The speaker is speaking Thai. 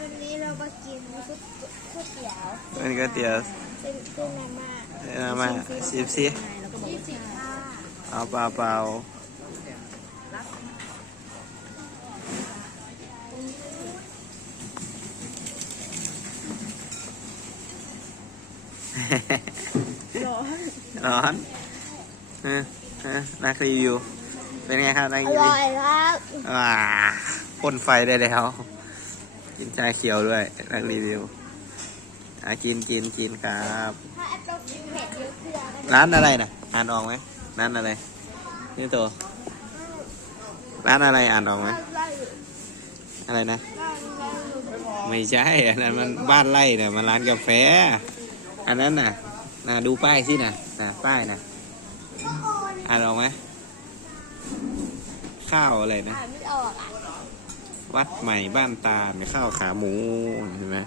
วันนี้เรามากินก๋วยเตี๋ยวอันนี้ก็เตี๋ยวเป็นเส้นมาม่าเอามาสิบสิแล้วก็บอกยี่สิบห้าเอาเปล่าเปล่าร้อนร้อนเออเออนักรีวิวเป็นไงครับนักอรีวิวร่อยครับว้าพ่นไฟได้แล้ว กินชาเขียวด้วยนักรีวิวอะกินกินกินครับ ถ้าแอปเปิลกินเผ็ดเยอะเกลือก็ได้ร้านอะไรนะอ่านออกไหมร้านอะไรนี่ตัวร้านอะไรอ่านออกไหมอะไรนะได้ได้ไม่ใช่อันนั้นมันบ้านไร่เนี่ยมันร้านกาแฟ อันนั้นน่ะน่ะดูป้ายสิน่ะน่ะป้ายน่ะอ่านออกไหมข้าวอะไรนะอ่านไม่ออกอะ วัดใหม่บ้านตาลข้าวขาหมูเห็นไหม